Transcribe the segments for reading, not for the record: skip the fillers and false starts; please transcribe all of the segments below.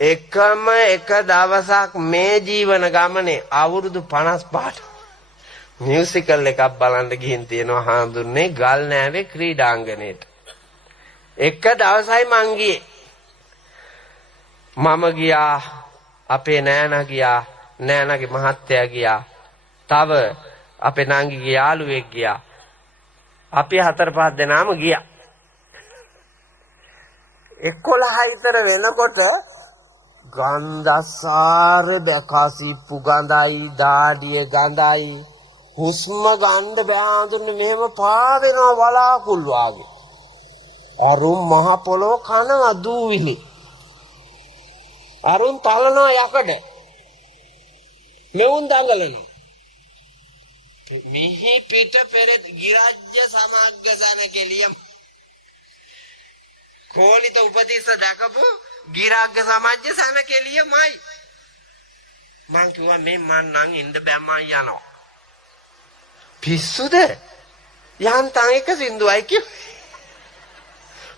එකම එක දවසක් මේ ජීවන ගමනේ අවුරුදු 55ට මියුසිකල් එකක් බලන්න ගිහින් තියෙනවා හාමුදුරනේ ගල් නෑවේ ක්‍රීඩාංගණයට. එක දවසයි මං ගියේ. මම ගියා, අපේ නෑනා ගියා, නෑනාගේ මහත්තයා ගියා, තව අපේ නංගිගේ යාළුවෙක් ගියා. අපි 4-5 දෙනාම ගියා. 11 විතර වෙනකොට ගන්ධසාර බැකාසිප්පු ගඳයි, දාඩිය ගඳයි, හුස්ම ගන්න බෑ හඳුන්නේ මෙහෙම පාවෙනවා වලාකුළු වාගේ. අරුන් මහ පොළොව කනවා දූවිලි. අරුන් තලනවා යකඩ. මෙවුන් දඟලනවා. මිහි පිට පෙරත් ගිරජ්‍ය සමග්ගසන කෙලියම් කෝලිත උපදේශ දකපු ගිරාග්ග සමාජ්‍ය සන කෙලියමයි. මං කිව්වා මේ මන් නම් ඉන්න බෑ මං යනවා. පිස්සුද? යන්තම් එක සින්දුවයි කිව්වා.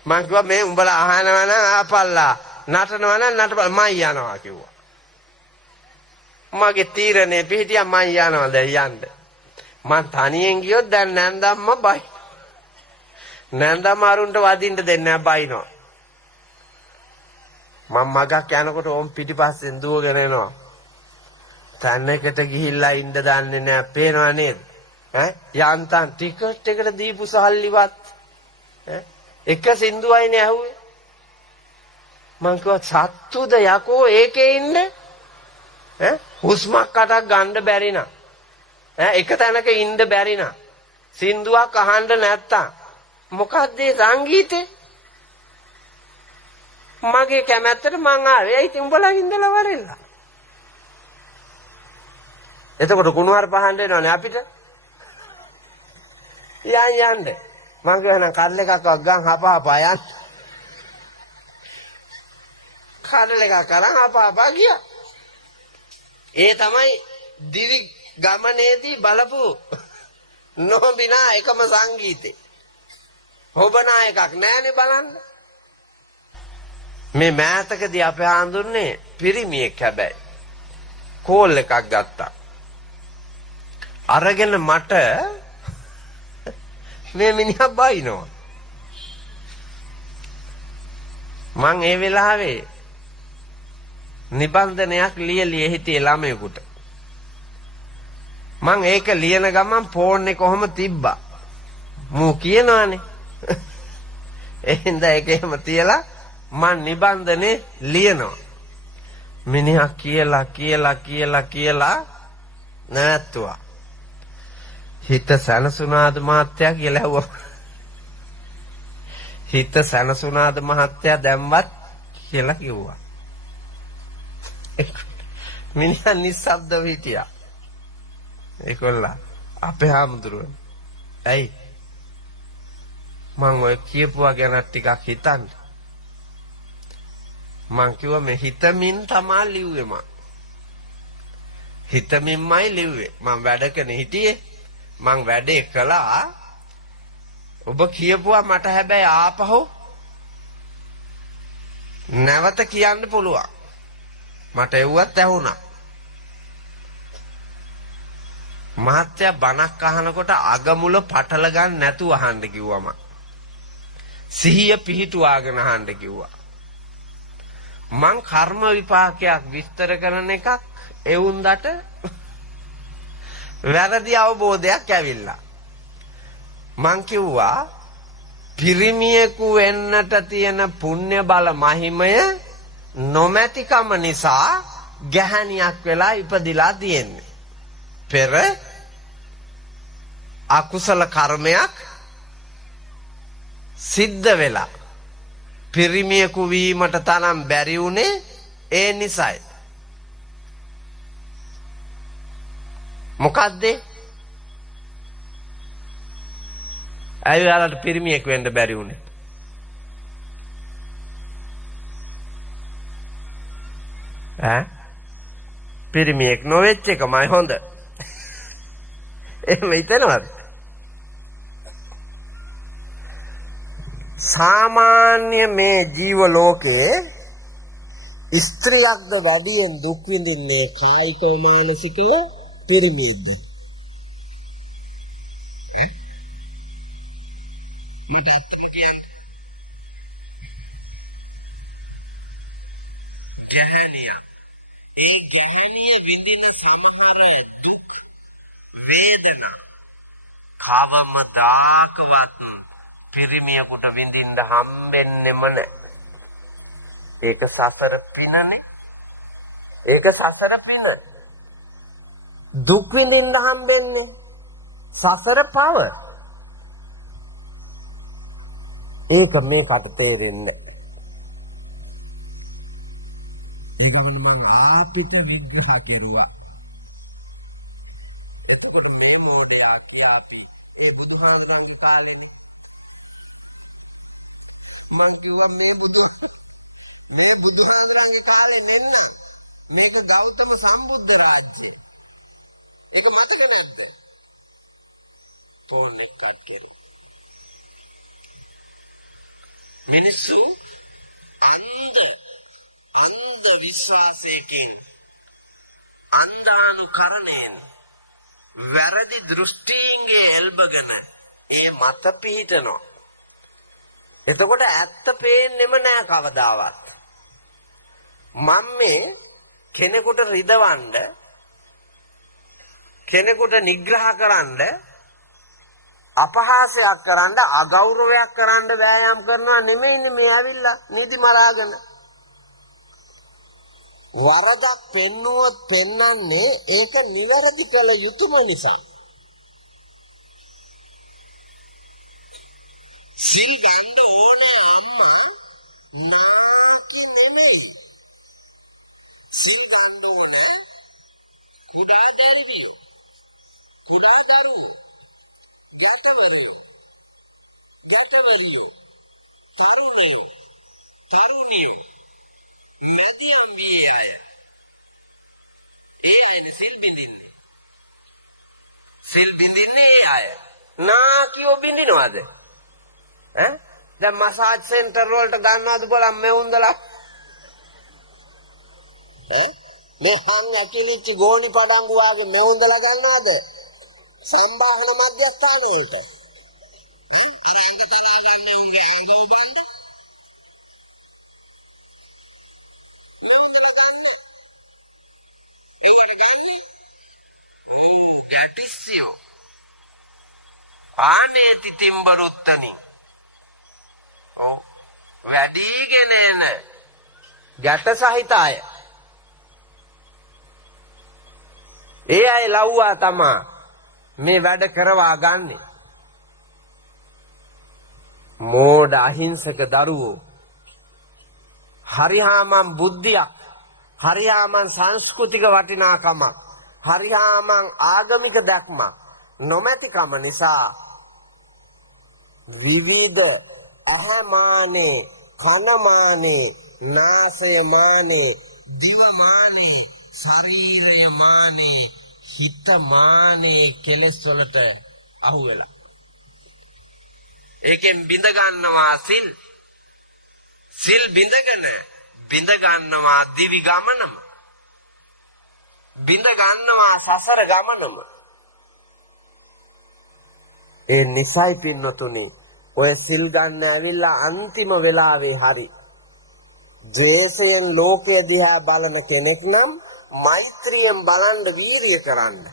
මං කිව්වා මේ උඹලා අහනවා නම් ආපල්ලා, නටනවා නම් නටපල්ලා මං යනවා කිව්වා. මගේ තීරණේ පිටියා මං යනවා දැන් යන්න. මං තනියෙන් ගියොත් දැන් නැන්දම්ම බයි. නැන්දම්ම අරුන්ට වදින්න දෙන්නේ නැහැ බයිනවා. මම මගක් යනකොට ඕම් පිටිපස්සෙන් දුවගෙන එනවා. තැනකට ගිහිල්ලා ඉන්න දන්නේ නැහැ. පේනව නේද? යන්තම් ටිකට් එකට දීපු සල්ලිවත් එක සින්දුවයිනේ ඇහුවේ. මං කිව්වා සත්තුද යකෝ ඒකේ ඉන්නේ? හුස්මක් අටක් ගන්න බැරි නා. එක තැනක ඉන්න බැරි නා. සින්දුවක් අහන්න නැත්තම් මොකද්ද ඒ සංගීතේ? මගේ කැමැත්තට මං ආවේ. ඒ ඉතින් උඹලා ඉඳලා වරෙල්ලා. එතකොට කුණුහාර පහන් දෙනවනේ අපිට. යන්න. මං කියනවා කඩල එකක් ගන් හපහපා යන්න. කඩල එකක් කරන් හපහපා ගියා. ඒ තමයි දිවි ගමනේදී බලපු නොබිනා එකම සංගීතේ. හොබනා එකක් නෑනේ බලන්න. මේ මෑතකදී අපි හඳුන්නේ පිරිමියෙක් හැබැයි. කෝල් එකක් ගත්තා. අරගෙන මට මේ මිනිහා බයිනවා. මං ඒ වෙලාවේ නිබන්ධනයක් ලියලිය හිටියේ ළමයෙකුට. මං ඒක ලියන ගමන් ෆෝන් එක කොහොම තිබ්බා. මූ කියනවානේ. එහෙනම් ඒක එහෙම තියලා මං නිබන්ධනේ ලියනවා. මිනිහා කියලා නැත්තුවා. හිත සනසුනාද මහත්තයා කියලා ඇහුවා. හිත සනසුනාද මහත්තයා දැම්වත් කියලා කිව්වා. මිනිහා නිස්සබ්දව හිටියා. ඒකොල්ලා අපේ හාමුදුරුවෝ. ඇයි? මං ඔය කියපුවා ගැන ටිකක් හිතන්න. මං කිව්වා මේ හිතමින් තමා ලිව්වේ මං. හිතමින්මයි ලිව්වේ. මං වැඩකනේ හිටියේ. මං වැඩේ කළා. ඔබ කියපුවා මට හැබැයි ආපහු නැවත කියන්න පුළුවන්. මට එව්වත් ඇහුණා. මහත්තයා බණක් අහනකොට අගමුල පටල ගන්න නැතුව අහන්න කිව්වම. සිහිය පිහිටුවාගෙන අහන්න කිව්වා. මං කර්ම විපාකයක් විස්තර කරන එකක් එවුන්දට වැරදි අවබෝධයක් ඇවිල්ලා. මං කිව්වා පිරිමියෙකු වෙන්නට තියෙන පුණ්‍ය බල මහිමය නොමැතිකම නිසා ගැහණියක් වෙලා ඉපදිලා තියෙන්නේ. පෙර අකුසල කර්මයක් සිද්ධ වෙලා පිරිමියෙකු වීමට තරම් බැරි වුණේ ඒ නිසයි. මොකද්ද? ඇයි ඔයාලට පිරිමියෙක් වෙන්න බැරි වුණේ? පිරිමියෙක් නොවෙච්ච එකමයි හොඳ. එහෙම හිතනවද? සාමාන්‍ය මේ ජීව ලෝකේ ස්ත්‍රියක්ද වැඩියෙන් දුක් විඳින්නේ කායිකව මානසිකව පිරිමිද්ද? මට අත්තට කියන්න. ගැහැණිය. ඒ ගැහැණිය විඳින සමහර දුක් වේදනා කවමදාකවත් පිරිමියෙකුට විඳින්න හම්බෙන්නෙම නැහැ. ඒක සසර පිනනේ. ඒක සසර පින. දුක් විඳින්න හම්බෙන්නේ සසර පව. ඒක මේකට තේරෙන්නේ. ඒකම මම ආපිට විග්‍රහ කෙරුවා. එතකොට මේ මොඩේ ආකියාපි ඒ බුදුහාමුදුරන්ගේ කාලේ මං කිව්වා මේ බුදුහාමුදුරන්ගේ කාලේ නෙන්න මේක ගෞතම සම්බුද්ධ රාජ්‍යය. ඒක මතක නැද්ද? පොන්නේ පක්කේ. මිනිස්සු අන්ධ විශ්වාසයෙන් අන්ධානුකරණයෙන් වැරදි දෘෂ්ටිංගේ එල්බගෙන ඒ මත පිහිටනවා. එතකොට ඇත්ත පේන්නෙම නෑ කවදාවත්. මම මේ කෙනෙකුට රිදවන්න කෙනෙකුට නිග්‍රහ කරන්න අපහාසයක් කරන්න අගෞරවයක් කරන්න වෑයම් කරනවා නෙමෙයිනේ මේ ඇවිල්ලා නිදි මරාගෙන. වරදක් පෙන්නුවොත් පෙන්වන්නේ ඒක නිවැරදි කළ යුතුම නිසා. සිල් ගන්න ඕනේ අම්මා නාකි නෙමෙයි. සිල් ගන්න ඕනේ කුඩා දරුවෝ ගැටවරියෝ තරුණියෝ මැදියම් විය අය ඒ සිල් බින්දින්නේ ඒ අය නාකියෝ බින්දිනවද? දැන් මසාජ් සෙන්ටර් වලට ගන්නවද බලන්න මේ උන්දලා මේ හං අකිලිච්ච ගෝණි පඩංගු වාගේ මේ උන්දලා ගන්නවද සම්බාහන මධ්‍යස්ථාන වලට? ආනේ තිතිම්බරොත්තනි වැඩිගෙන එන ගැට සහිත අය ඒ අය ලව්වා තමා මේ වැඩ කරවා ගන්නේ. මෝඩ අහිංසක දරුවෝ හරිහාමන් බුද්ධියක් හරිහාමන් සංස්කෘතික වටිනාකමක් හරිහාමන් ආගමික දැක්මක් නොමැතිකම නිසා විවිධ අහමානේ කනමානේ නාසයමානේ දිවමානේ ශරීරයමානේ හිතමානේ කෙලෙස් වලට අහු වෙලා ඒකෙන් බිඳ ගන්නවා සිල් බිඳගෙන බිඳ ගන්නවා දිවි ගමනම බිඳ ගන්නවා සසර ගමනම. ඒ නිසයි පින්නතුනි ඔය සිල් ගන්න ඇවිල්ලා අන්තිම වෙලාවේ හරි ද්වේෂයෙන් ලෝකය දිහා බලන කෙනෙක් නම් මෛත්‍රියෙන් බලන්න වීරිය කරන්න.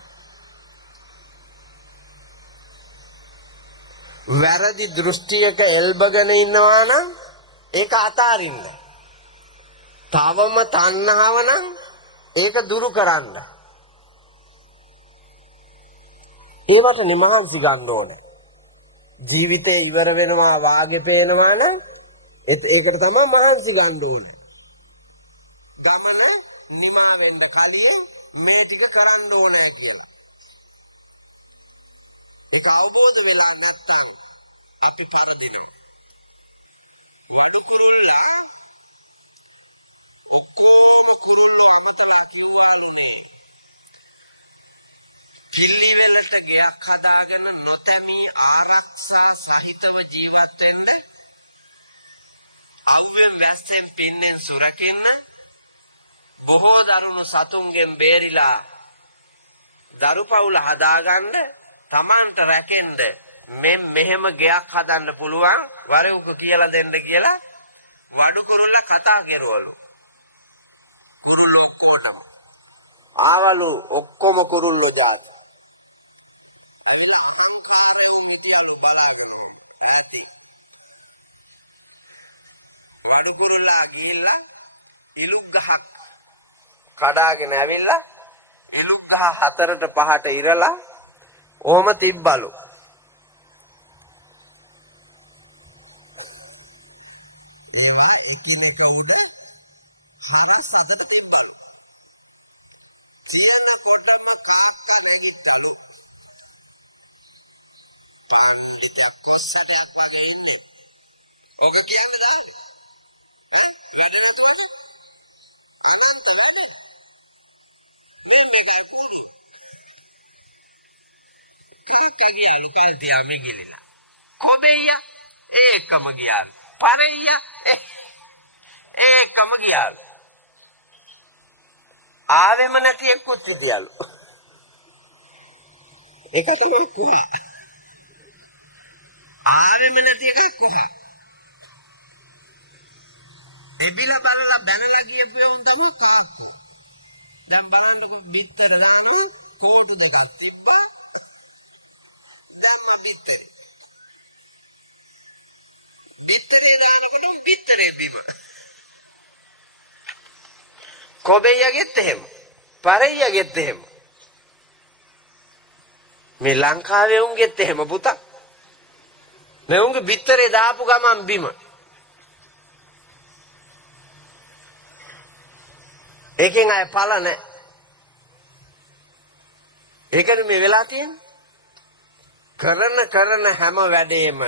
වැරදි දෘෂ්ටියක එල්බගෙන ඉන්නවා නම් ඒක අතාරින්න. තවම තණ්හාව නම් ඒක දුරු කරන්න. ඒවට නිමහන්සි ගන්න ඕනේ. ජීවිතේ ඉවර වෙනවා වාගේ පේනවා නම් ඒකට තමයි මහන්සි ගන්න ඕනේ. ගමන නිමා වෙන්න කලින් මේ ටික කරන්න ඕනේ කියලා. ඒක අවබෝධ වෙලා නැත්නම් අපි පරදිනවා. පිළිවෙලට ගියක් හදාගෙන නොතැමී ආරක්ෂා සහිතව ජීවත් වෙන්න අව්‍ය මැස්සෙන් පින්නෙන් සොරකෙන්න බොහෝ දරුණු සතුන්ගෙන් බේරිලා දරු පවුල හදාගන්න තමන්ට රැකෙන්න මෙහෙම ගෙයක් හදන්න පුළුවන් වරෙව්ක කියලා දෙන්න කියලා වඩු කුරුල්ල කතා කෙරුවලු. ආවලු ඔක්කොම කුරුල්ලෝ જાති. වඩු කුරුල්ලා ගිහිල්ලා ඉලුක් ගහක් කඩාගෙන ඇවිල්ලා ඉලුක් ගහ 4ට 5ට ඉරලා ඕම තිබ්බලු. ඔක කියන්නේ කොබෙය ඒකම ගියාලු. පරෙය ඒකම ගියාලු. ආවෙම නැති එක්කුත් හිටියලු. ඒකට ලොකුවා. ආවෙම නැති එකක් කොහා. දෙබිල බලලා බැනලා ගියපු උන් තමයි කාක්කෝ. දැන් බලන්නකො බිත්තර දානවා කෝටු දෙකක් තිබ්බා. දැන් බිත්තර. බිත්තරේ දානකොට බිත්තරේ බීම. කොබෙයගෙත් එහෙම. පරෙයගෙත් එහෙම. මේ ලංකාවේ උන්ගෙත් එහෙම පුතා. මේ උන්ගේ බිත්තරේ දාපු ගමන් බීම. ඒකෙන් අය පල නැහැ. ඒකනේ මේ වෙලා තියෙන්නේ. කරන හැම වැඩේම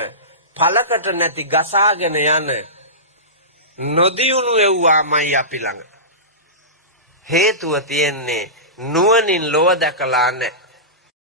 පලකට නැති ගසාගෙන යන නොදියුණු එව්වාමයි අපි ළඟ. හේතුව තියෙන්නේ නුවණින් ලොව දැකලා නැහැ.